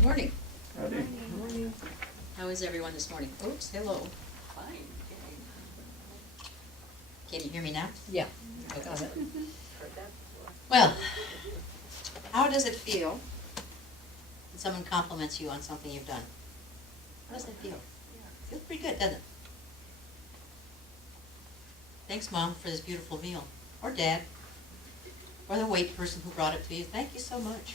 Good morning. Howdy. Good morning. How is everyone this morning? Oops, hello. Fine. Can you hear me now? Yeah, I got it. Heard that before. Well, how does it feel when someone compliments you on something you've done? How does that feel? Feels pretty good, doesn't it? Thanks, Mom, for this beautiful meal. Or Dad. Or the wait person who brought it to you. Thank you so much.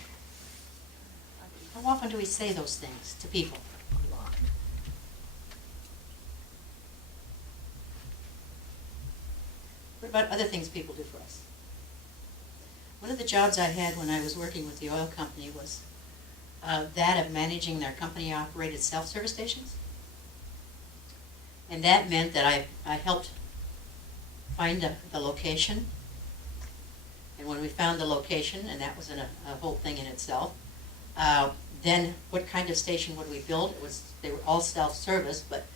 How often do we say those things to people? A lot. What about other things people do for us? One of the jobs I had when I was working with the oil company was that of managing their company-operated self-service stations. And that meant that I helped find the location. And when we found the location, and that was a whole thing in itself, then what kind of station would we build? They were all self-service, but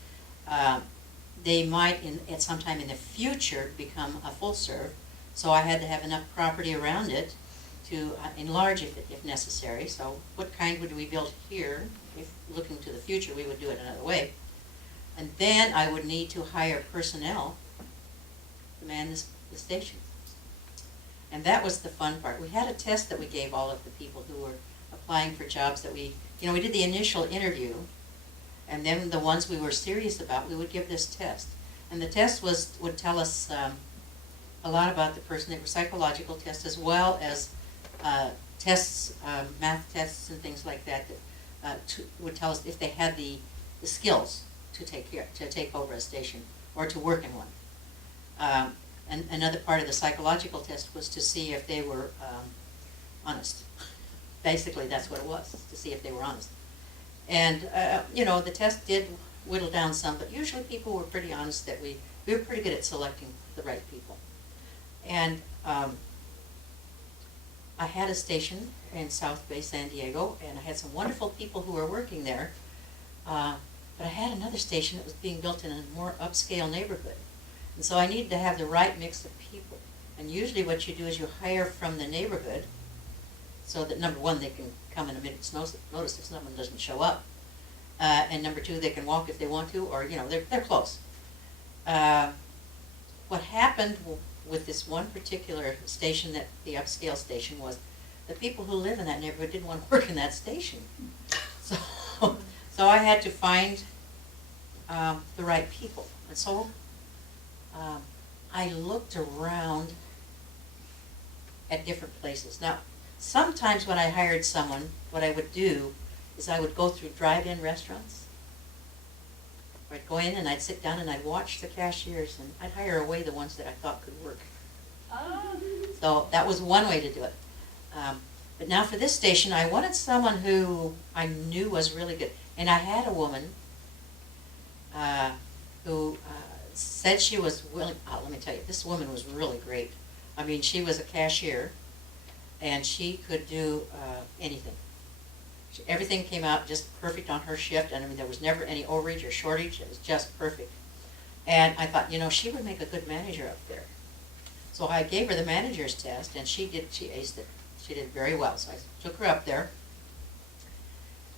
they might at some time in the future become a full serve. So I had to have enough property around it to enlarge if necessary. So what kind would we build here? If looking to the future, we would do it another way. And then I would need to hire personnel to man the station. And that was the fun part. We had a test that we gave all of the people who were applying for jobs that we did the initial interview, and then the ones we were serious about, we would give this test. And the test would tell us a lot about the person. They were psychological tests as well as tests, math tests and things like that would tell us if they had the skills to take over a station or to work in one. And another part of the psychological test was to see if they were honest. Basically, that's what it was, to see if they were honest. And, the test did whittle down some, but usually people were pretty honest that we were pretty good at selecting the right people. And I had a station in South Bay, San Diego, and I had some wonderful people who were working there. But I had another station that was being built in a more upscale neighborhood. And so I needed to have the right mix of people. And usually what you do is you hire from the neighborhood so that, number one, they can come in a minute's notice if someone doesn't show up. And number two, they can walk if they want to, or, they're close. What happened with this one particular station, the upscale station, was the people who live in that neighborhood didn't want to work in that station. So I had to find the right people. And so I looked around at different places. Now, sometimes when I hired someone, what I would do is I would go through drive-in restaurants. I'd go in and I'd sit down and I'd watch the cashiers, and I'd hire away the ones that I thought could work. So that was one way to do it. But now for this station, I wanted someone who I knew was really good. And I had a woman who said she was willing. Let me tell you, this woman was really great. I mean, she was a cashier, and she could do anything. Everything came out just perfect on her shift, and I mean, there was never any overage or shortage. It was just perfect. And I thought, she would make a good manager up there. So I gave her the manager's test, and she aced it. She did very well. So I took her up there.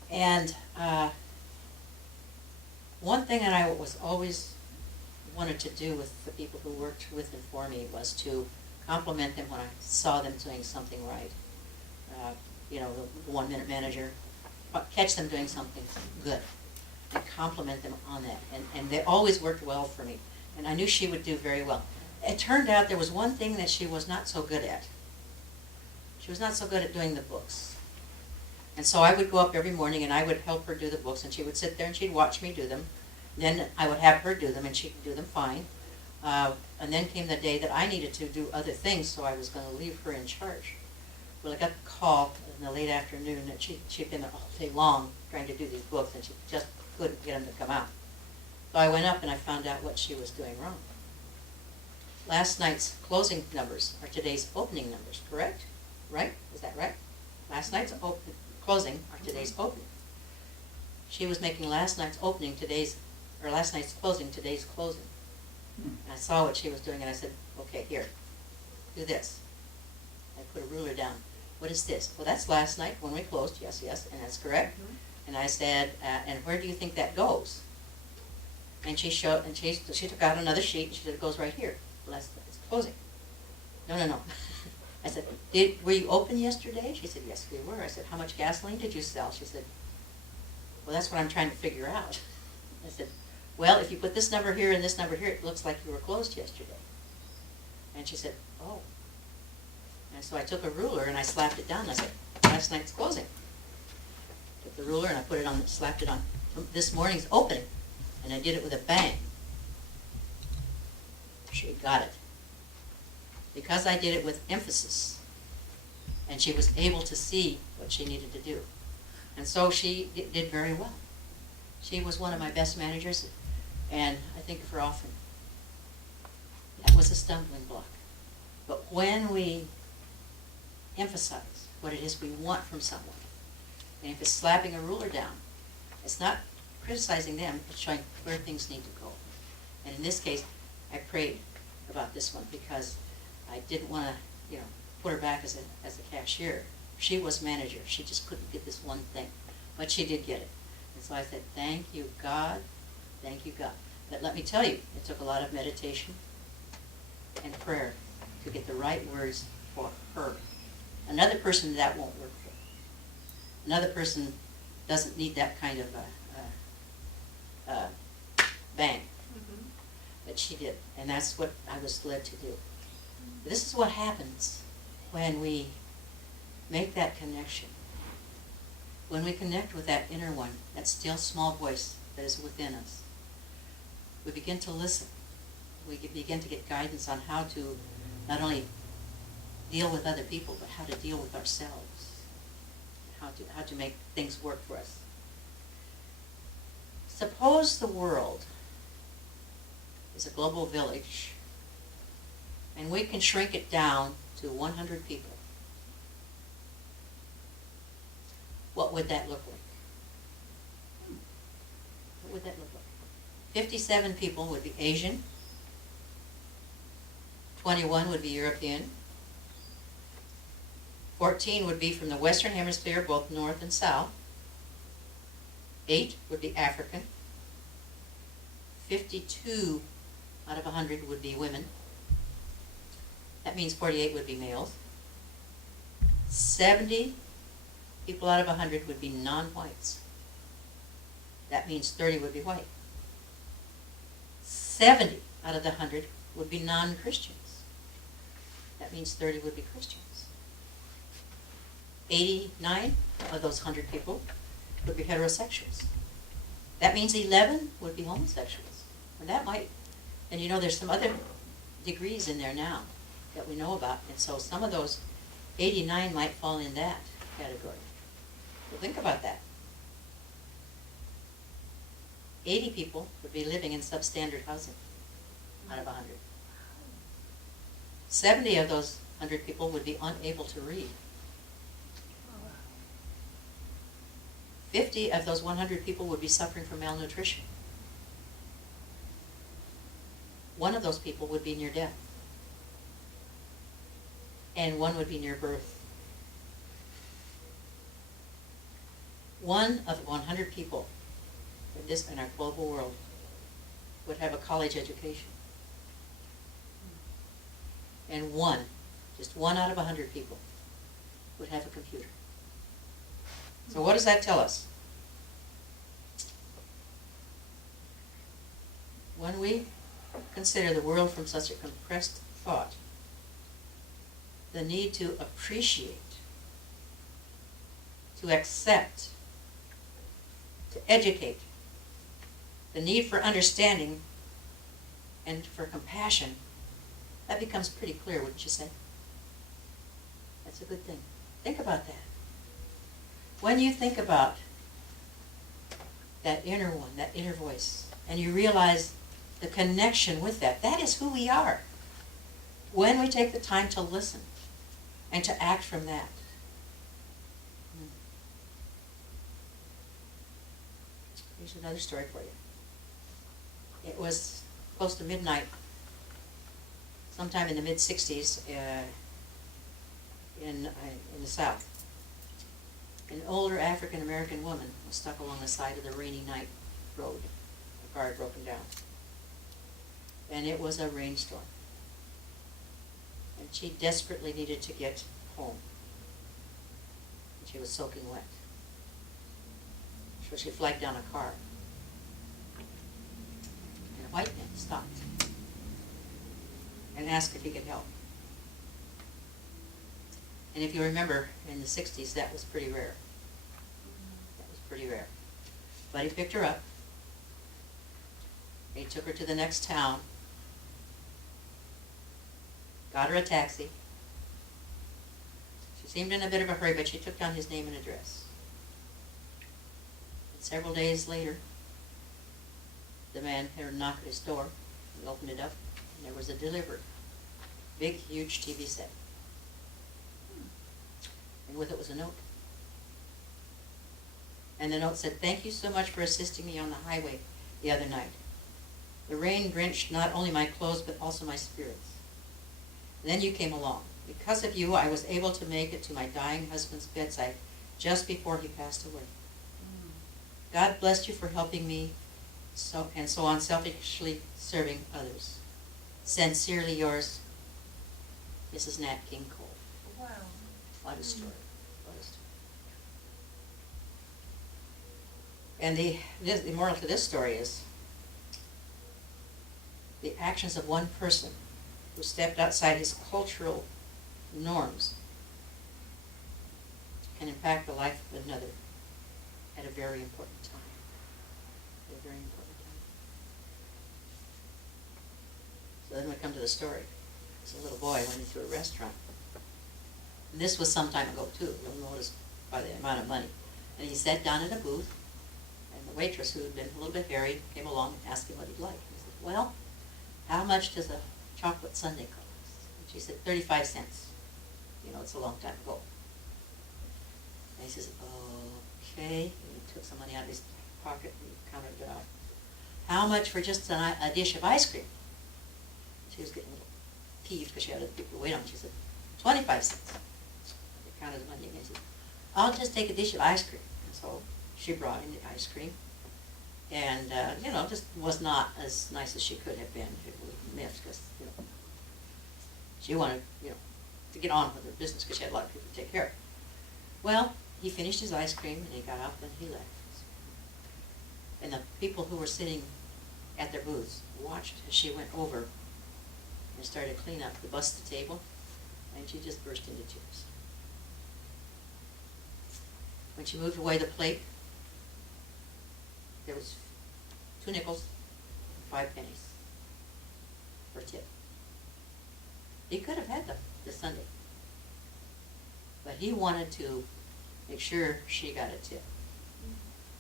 And one thing that I was always wanted to do with the people who worked with and for me was to compliment them when I saw them doing something right. The 1-minute manager, catch them doing something good and compliment them on that. And they always worked well for me. And I knew she would do very well. It turned out there was one thing that she was not so good at. She was not so good at doing the books. And so I would go up every morning and I would help her do the books, and she would sit there and she'd watch me do them. Then I would have her do them, and she could do them fine. And then came the day that I needed to do other things, so I was going to leave her in charge. Well, I got the call in the late afternoon that she'd been there all day long trying to do these books, and she just couldn't get them to come out. So I went up and I found out what she was doing wrong. Last night's closing numbers are today's opening numbers, correct? Right? Is that right? Last night's closing are today's opening. She was making last night's closing today's closing. I saw what she was doing, and I said, okay, here, do this. I put a ruler down. what is this? Well, that's last night when we closed, yes, and that's correct. Mhm. And I said, and where do you think that goes? And she took out another sheet, and she said, it goes right here. Well, it's closing. No. I said, were you open yesterday? She said, yes, we were. I said, how much gasoline did you sell? She said, well, that's what I'm trying to figure out. I said, well, if you put this number here and this number here, it looks like you were closed yesterday. And she said, oh. And so I took a ruler and I slapped it down. I said, last night's closing. Took the ruler and I put it on, slapped it on this morning's opening. And I did it with a bang. She got it. Because I did it with emphasis. And she was able to see what she needed to do. And so she did very well. She was one of my best managers, and I think of her often. That was a stumbling block. But when we emphasize what it is we want from someone, and if it's slapping a ruler down, it's not criticizing them, it's showing where things need to go. And in this case, I prayed about this one because I didn't want to, put her back as a cashier. She was manager. She just couldn't get this one thing, but she did get it. And so I said, thank you, God. Thank you, God. But let me tell you, it took a lot of meditation and prayer to get the right words for her. Another person that won't work for. Another person doesn't need that kind of bang. Mhm. But she did, and that's what I was led to do. This is what happens when we make that connection. When we connect with that inner one, that still small voice that is within us, we begin to listen. We begin to get guidance on how to not only deal with other people, but how to deal with ourselves, how to make things work for us. Suppose the world is a global village, and we can shrink it down to 100 people. What would that look like? What would that look like? 57 people would be Asian, 21 would be European, 14 would be from the Western Hemisphere, both North and South, 8 would be African, 52 out of 100 would be women. That means 48 would be males. 70 people out of 100 would be non-whites. That means 30 would be white. 70 out of the 100 would be non-Christians. That means 30 would be Christians. 89 of those 100 people would be heterosexuals. That means 11 would be homosexuals. And that might, and there's some other degrees in there now that we know about, and so some of those 89 might fall in that category. So think about that. 80 people would be living in substandard housing out of 100. 70 of those 100 people would be unable to read. 50 of those 100 people would be suffering from malnutrition. One of those people would be near death. And one would be near birth. One of 100 people in our global world would have a college education. And just one out of 100 people would have a computer. So what does that tell us? When we consider the world from such a compressed thought, the need to appreciate, to accept, to educate, the need for understanding and for compassion, that becomes pretty clear, wouldn't you say? That's a good thing. Think about that. When you think about that inner one, that inner voice, and you realize the connection with that, that is who we are. When we take the time to listen and to act from that. Here's another story for you. It was close to midnight, sometime in the mid-60s. in the South. An older African-American woman was stuck along the side of the rainy night road. A car had broken down. And it was a rainstorm. And she desperately needed to get home. And she was soaking wet. So she flagged down a car. And a white man stopped and asked if he could help. And if you remember, in the 60s, that was pretty rare. That was pretty rare. But he picked her up. He took her to the next town. Got her a taxi. She seemed in a bit of a hurry, but she took down his name and address. And several days later, the man heard a knock at his door. He opened it up, and there was a delivery. Big, huge TV set. And with it was a note. And the note said, "Thank you so much for assisting me on the highway the other night. The rain drenched not only my clothes, but also my spirits. And then you came along. Because of you, I was able to make it to my dying husband's bedside just before he passed away. God bless you for helping me so unselfishly serving others. Sincerely yours, Mrs. Nat King Cole." Wow. What a story. What a story. And the moral to this story is the actions of one person who stepped outside his cultural norms can impact the life of another at a very important time. At a very important time. So then we come to the story. There's a little boy went into a restaurant. And this was some time ago too, you'll notice by the amount of money. And he sat down at a booth, and the waitress, who had been a little bit harried, came along and asked him what he'd like. He said, "Well, how much does a chocolate sundae cost?" And she said, 35 cents. You know, it's a long time ago. And he says, "Okay." And he took some money out of his pocket and he counted it out. "How much for just a dish of ice cream?" She was getting a little peeved because she had other people to wait on. She said, 25 cents. They counted the money and he said, "I'll just take a dish of ice cream." And so she brought in the ice cream. And, just was not as nice as she could have been if it was missed, because, she wanted, to get on with her business because she had a lot of people to take care of. Well, he finished his ice cream and he got up and he left. And the people who were sitting at their booths watched as she went over and started to clean up the busted table, and she just burst into tears. When she moved away the plate, there was 2 nickels and 5 pennies for tip. He could have had the sundae, but he wanted to make sure she got a tip,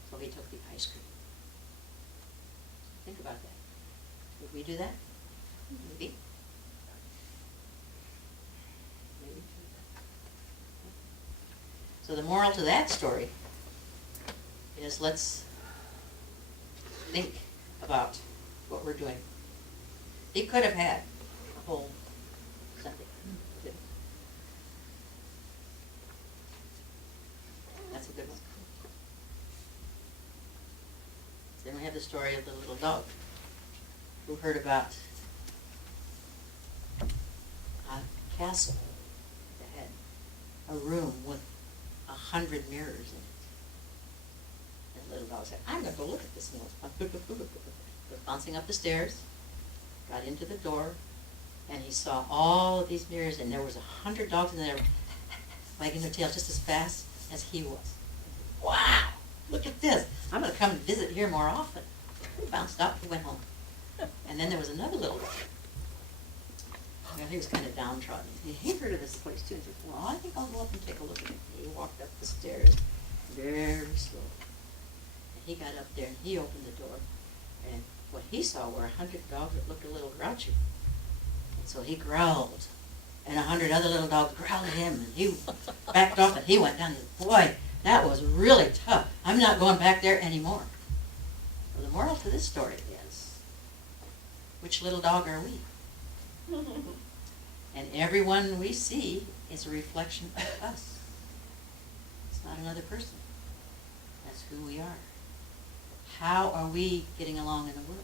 so he took the ice cream. Think about that. Would we do that? Maybe. Maybe. So the moral to that story is, let's think about what we're doing. He could have had a whole Sunday. That's a good one. Then we have the story of the little dog who heard about a castle that had a room with 100 mirrors in it. And the little dog said, "I'm going to go look at this." And was bouncing up the stairs, got into the door, and he saw all of these mirrors, and there was 100 dogs in there wagging their tails just as fast as he was. "Wow, look at this. I'm going to come and visit here more often." He bounced up, he went home. And then there was another little dog. Well, he was kind of downtrodden. He heard of this place too, and said, "Well, I think I'll go up and take a look at it." He walked up the stairs very slowly. And he got up there and he opened the door, and what he saw were 100 dogs that looked a little grouchy. And so he growled, and 100 other little dogs growled at him, and he backed off and he went down. He said, "Boy, that was really tough. I'm not going back there anymore." Well, the moral to this story is, which little dog are we? And everyone we see is a reflection of us. It's not another person. That's who we are. How are we getting along in the world?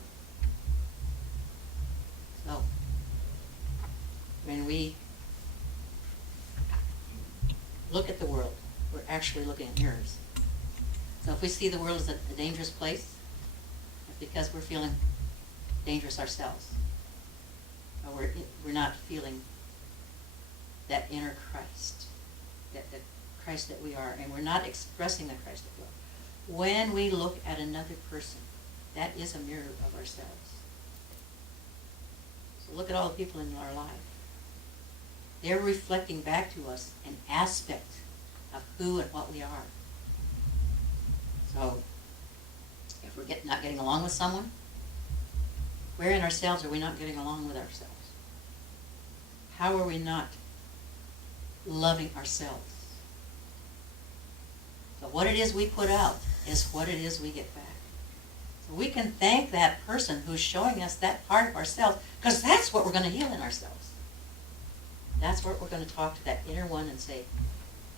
So, when we look at the world, we're actually looking at mirrors. So if we see the world as a dangerous place, it's because we're feeling dangerous ourselves. Or we're not feeling that inner Christ, that the Christ that we are, and we're not expressing the Christ that we are. When we look at another person, that is a mirror of ourselves. So look at all the people in our life. They're reflecting back to us an aspect of who and what we are. So, if we're not getting along with someone, where in ourselves are we not getting along with ourselves? How are we not loving ourselves? So what it is we put out is what it is we get back. So we can thank that person who's showing us that part of ourselves, because that's what we're going to heal in ourselves. That's what we're going to talk to that inner one and say,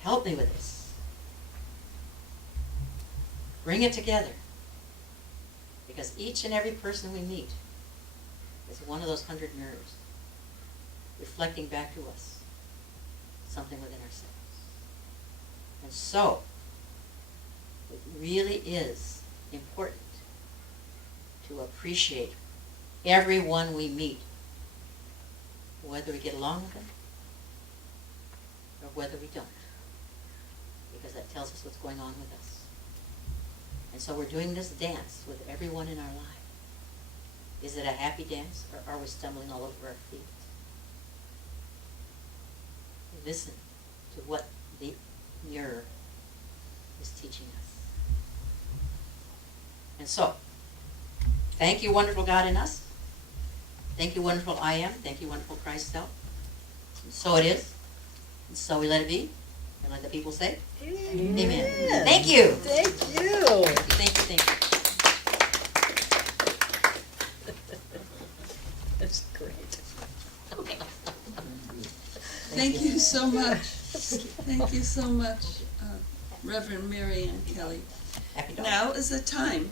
help me with this. Bring it together. Because each and every person we meet is one of those 100 mirrors, reflecting back to us something within ourselves. And so, it really is important to appreciate everyone we meet, whether we get along with them or whether we don't, because that tells us what's going on with us. And so we're doing this dance with everyone in our life. Is it a happy dance, or are we stumbling all over our feet? Listen to what the mirror is teaching us. And so, thank you, wonderful God in us. Thank you, wonderful I am. Thank you, wonderful Christ self. And so it is. And so we let it be. And let the people say, Amen. Thank you. Thank you. Thank you, thank you. That's great. Thank you so much. Thank you so much, Reverend Mary Ann Kelley. Happy dog. Now is the time